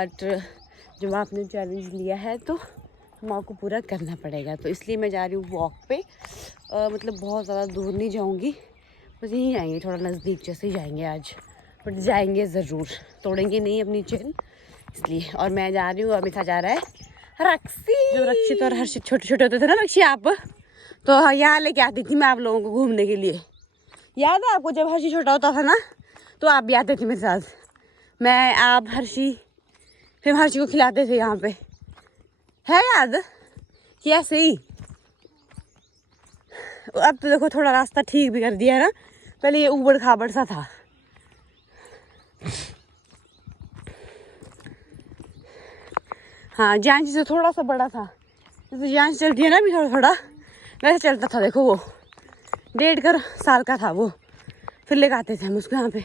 But जब आपने challenge लिया है तो माँ को पूरा करना पड़ेगा। तो इसलिए मैं जा रही हूँ वॉक पे। मतलब बहुत ज़्यादा दूर नहीं जाऊँगी, बस यहीं जाएंगे, थोड़ा नज़दीक जैसे ही जाएंगे आज, बट जाएंगे ज़रूर, तोड़ेंगे नहीं अपनी चेन इसलिए। और मैं जा रही हूँ, अमित जा रहा है रक्षी। जो रक्षित और हर्षित छोटे छोटे होते थे ना रक्षी, आप तो यहाँ लेके आती थी मैं आप लोगों को घूमने के लिए। याद है आपको जब हर्षी छोटा होता था ना, तो आप भी आते थे मेरे साथ, मैं आप हर्षी, फिर हर्षी को खिलाते थे यहाँ पे, है याद? कि ऐसे ही। अब तो देखो थोड़ा रास्ता ठीक भी कर दिया है ना, पहले ये ऊबड़ खाबड़ सा था। हाँ जानची से थोड़ा सा बड़ा था, जैसे जानची चलती है ना अभी थोड़ा थोड़ा, वैसे चलता था। देखो वो 1.5 साल का था वो, फिर लेकर आते थे हम उसको यहाँ पे।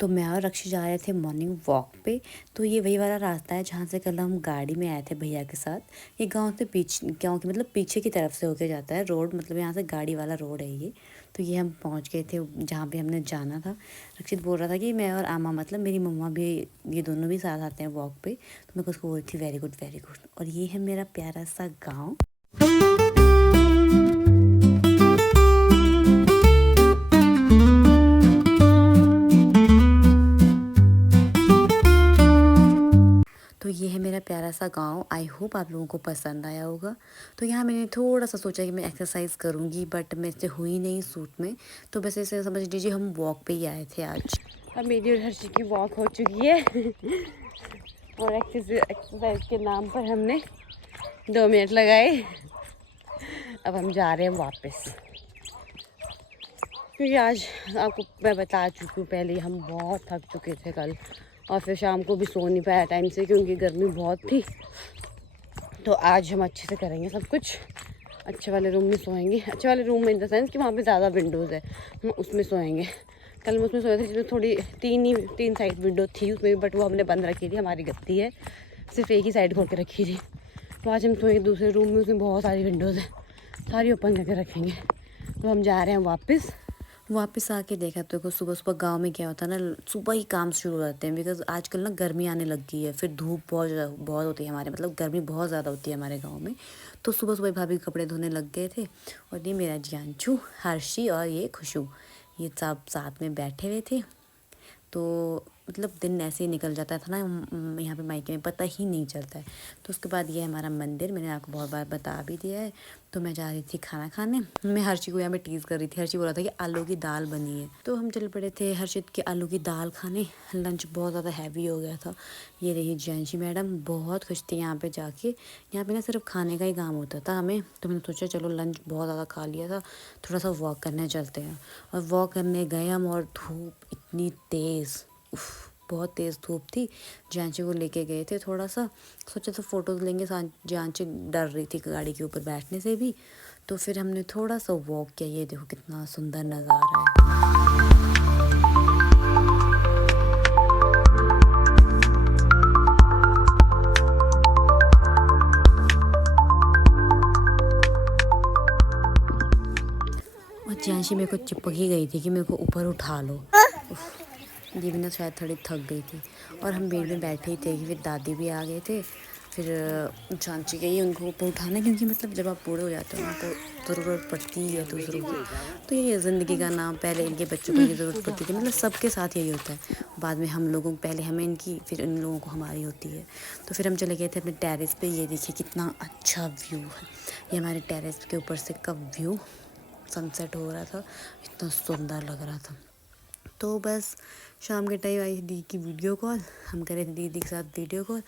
तो मैं और रक्षी जा रहे थे मॉर्निंग वॉक पे। तो ये वही वाला रास्ता है जहाँ से कल हम गाड़ी में आए थे भैया के साथ। ये गांव से पीछे, गांव की मतलब पीछे की तरफ से होके जाता है रोड, मतलब यहाँ से गाड़ी वाला रोड है ये। तो ये हम पहुँच गए थे जहाँ पे हमने जाना था। रक्षित बोल रहा था कि मैं और आमा, मतलब मेरी मम्मा भी, ये दोनों भी साथ आते हैं वॉक पे। तो मैं उसको बोल रही थी वेरी गुड वेरी गुड। और ये है मेरा प्यारा सा गाँव। तो ये है मेरा प्यारा सा गांव। आई होप आप लोगों को पसंद आया होगा। तो यहाँ मैंने थोड़ा सा सोचा कि मैं एक्सरसाइज करूँगी, बट मेरे से हुई नहीं सूट में। तो बस ऐसे समझ लीजिए हम वॉक पे ही आए थे आज। अब मेरी और हर्षी की वॉक हो चुकी है और एक्सरसाइज के नाम पर हमने 2 मिनट लगाए। अब हम जा रहे हैं वापस, क्योंकि आज आपको मैं बता चुकी हूँ पहले, हम बहुत थक चुके थे कल, और फिर शाम को भी सो नहीं पाया टाइम से क्योंकि गर्मी बहुत थी। तो आज हम अच्छे से करेंगे सब कुछ, अच्छे वाले रूम में सोएंगे। अच्छे वाले रूम में इन द सेंस कि वहाँ पे ज़्यादा विंडोज़ है, हम उसमें सोएंगे। कल मैं उसमें सोए थे जिसमें थोड़ी 3 साइड विंडो थी उसमें भी, बट वो हमने बंद रखी थी, हमारी गलती है, सिर्फ एक ही साइड खोल के रखी थी। तो आज हम सोएंगे दूसरे रूम में, उसमें बहुत सारी विंडोज़ हैं, सारी ओपन करके रखेंगे। तो हम जा रहे हैं वापस आके देखा तो सुबह सुबह गांव में क्या होता है ना, सुबह ही काम शुरू हो जाते हैं। बिकॉज आजकल ना गर्मी आने लग गई है, फिर धूप बहुत होती है हमारे, मतलब गर्मी बहुत ज़्यादा होती है हमारे गांव में। तो सुबह सुबह भाभी कपड़े धोने लग गए थे। और ये मेरा जियांशु, हर्षी और ये खुशू, ये सब साथ में बैठे हुए थे। तो मतलब दिन ऐसे ही निकल जाता था ना यहाँ पे मायके में, पता ही नहीं चलता है। तो उसके बाद ये हमारा मंदिर, मैंने आपको बहुत बार बता भी दिया है। तो मैं जा रही थी खाना खाने। मैं हर्षी को यहाँ पे टीज़ कर रही थी। हर्षी बोल रहा था कि आलू की दाल बनी है, तो हम चल पड़े थे हर्षित के आलू की दाल खाने। लंच बहुत ज़्यादा हैवी हो गया था। ये रही जैंशी मैडम, बहुत खुश थी यहाँ पे जाके। यहाँ पे ना सिर्फ खाने का ही काम होता था हमें। तो मैंने सोचा चलो लंच बहुत ज़्यादा खा लिया था, थोड़ा सा वॉक करने चलते हैं। और वॉक करने गए हम, और धूप इतनी तेज़, बहुत तेज़ धूप थी। जानची को लेके गए थे, थोड़ा सा सोचा था फ़ोटोज़ लेंगे। जानची डर रही थी गाड़ी के ऊपर बैठने से भी। तो फिर हमने थोड़ा सा वॉक किया। ये देखो कितना सुंदर नज़ारा है। और जानची मेरे को चिपक ही गई थी कि मेरे को ऊपर उठा लो। ये भी ना शायद थोड़ी थक गई थी। और हम बेड में बैठे ही थे कि फिर दादी भी आ गए थे। फिर जानची गई उनको ऊपर उठाने, क्योंकि मतलब जब आप बूढ़े हो जाते हो उनको ज़रूरत पड़ती है दूसरों की। तो ये ज़िंदगी का नाम, पहले इनके बच्चों को ये ज़रूरत पड़ती थी, मतलब सबके साथ यही होता है। बाद में हम लोगों, पहले हमें इनकी, फिर इन लोगों को हमारी होती है। तो फिर हम चले गए थे अपने टेरेस पे। ये देखिए कितना अच्छा व्यू है। ये हमारे टेरेस के ऊपर से कब व्यू सनसेट हो रहा था, इतना सुंदर लग रहा था। तो बस शाम के टाइम आई दीदी की वीडियो कॉल, हम करे थे दीदी के साथ वीडियो कॉल।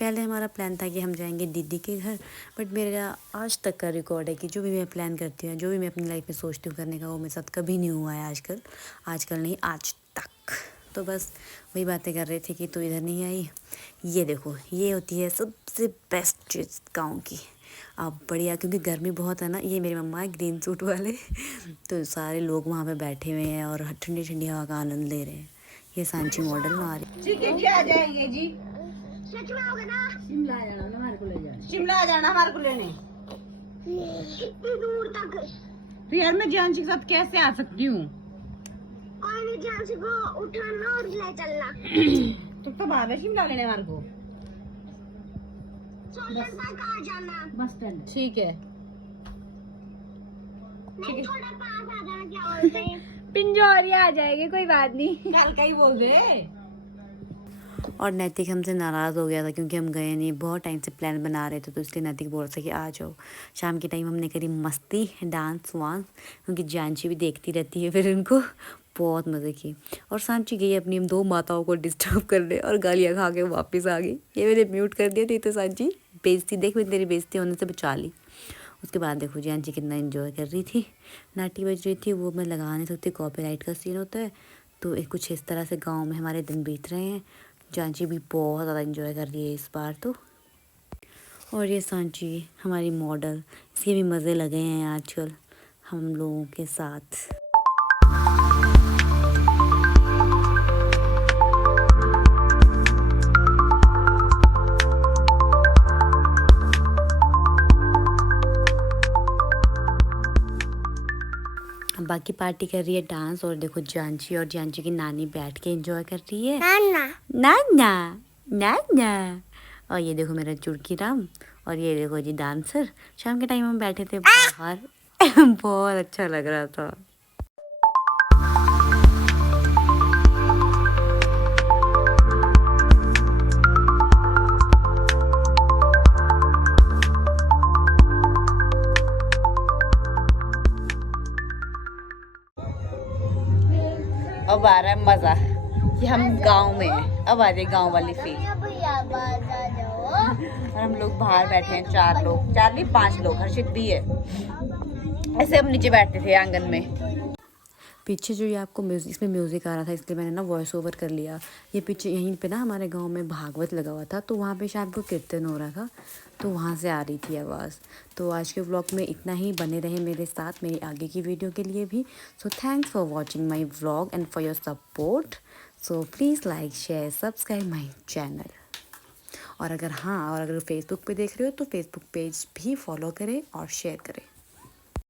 पहले हमारा प्लान था कि हम जाएंगे दीदी के घर, बट मेरा आज तक का रिकॉर्ड है कि जो भी मैं प्लान करती हूँ, जो भी मैं अपनी लाइफ में सोचती हूँ करने का, वो मेरे साथ कभी नहीं हुआ है आजकल नहीं, आज तक। तो बस वही बातें कर रहे थे कि तू इधर नहीं आई। ये देखो, ये होती है सबसे बेस्ट चीज़ गाँव की। अब बढ़िया, क्योंकि गर्मी बहुत है ना। ये मेरी मम्मा है ग्रीन सूट वाले। तो सारे लोग वहाँ पे बैठे हुए हैं और ठंडी ठंडी हवा का आनंद ले रहे हैं। ये सांची मॉडल ना आ रही। ठीक है, क्या जाएंगे जी? सच में होगा ना? शिमला आ जाना हमारे को ले जाना, शिमला आ जाना हमारे को लेने। कितनी दूर तक? तो यार मैं जानची के साथ कैसे आ सकती हूँ? और मैं जानची को उठाना और ले चलना। तू तो बाबा शिमला लेने हमारे को सोलन तक आ जाना। बस स्टैंड ठीक है नहीं थोड़ा पास आ जाना, क्या बोलते हैं। पिंजौरिया आ जाएंगे, कोई बात नहीं। कल का ही बोल दे। और नैतिक हमसे नाराज़ हो गया था क्योंकि हम गए नहीं, बहुत टाइम से प्लान बना रहे थे, तो इसलिए नैतिक बोल रहा था कि आ जाओ। शाम के टाइम हमने करी मस्ती, डांस वांस, क्योंकि जानची भी देखती रहती है फिर उनको, बहुत मज़े की। और सांची गई अपनी 2 माताओं को डिस्टर्ब करने और गालियाँ खा के वापस आ गई। ये मैंने म्यूट कर दिया थी तो सांची बेइज्जती, देख मैं तेरी बेइज्जती होने से बचा ली। उसके बाद देखो जानची कितना एंजॉय कर रही थी, नाटी बज रही थी, वो मैं लगा नहीं सकती, कॉपीराइट का सीन होता है। तो कुछ इस तरह से गाँव में हमारे दिन बीत रहे हैं। जानची भी बहुत ज़्यादा एंजॉय कर रही है इस बार तो। और ये सांची हमारी मॉडल, इसके भी मज़े लगे हैं आजकल हम लोगों के साथ। बाकी पार्टी कर रही है डांस, और देखो जानची और जानची की नानी बैठ के एंजॉय कर रही है। नाना नाना नाना। और ये देखो मेरा चुड़की राम, और ये देखो जी डांसर। शाम के टाइम हम बैठे थे बाहर बहुत अच्छा लग रहा था। अब आ रहा है मजा कि हम गांव में हैं। अब आ रही गांव वाली फील। भैया बाज आ जाओ। और हम लोग बाहर बैठे हैं, 4 लोग, 4 नहीं 5 लोग, हर्षित भी है। ऐसे हम नीचे बैठते थे आंगन में। पीछे जो ये आपको म्यूज़िक, इसमें म्यूज़िक आ रहा था इसलिए मैंने ना वॉइस ओवर कर लिया। ये पीछे यहीं पे ना हमारे गांव में भागवत लगा हुआ था, तो वहाँ पे शायद वो कीर्तन हो रहा था, तो वहाँ से आ रही थी आवाज़। तो आज के व्लॉग में इतना ही, बने रहे मेरे साथ मेरी आगे की वीडियो के लिए भी। So thanks for watching my vlog and for your support. So please like share subscribe my channel. और अगर फेसबुक पे देख रहे हो तो फेसबुक पेज भी फॉलो करें और शेयर करें।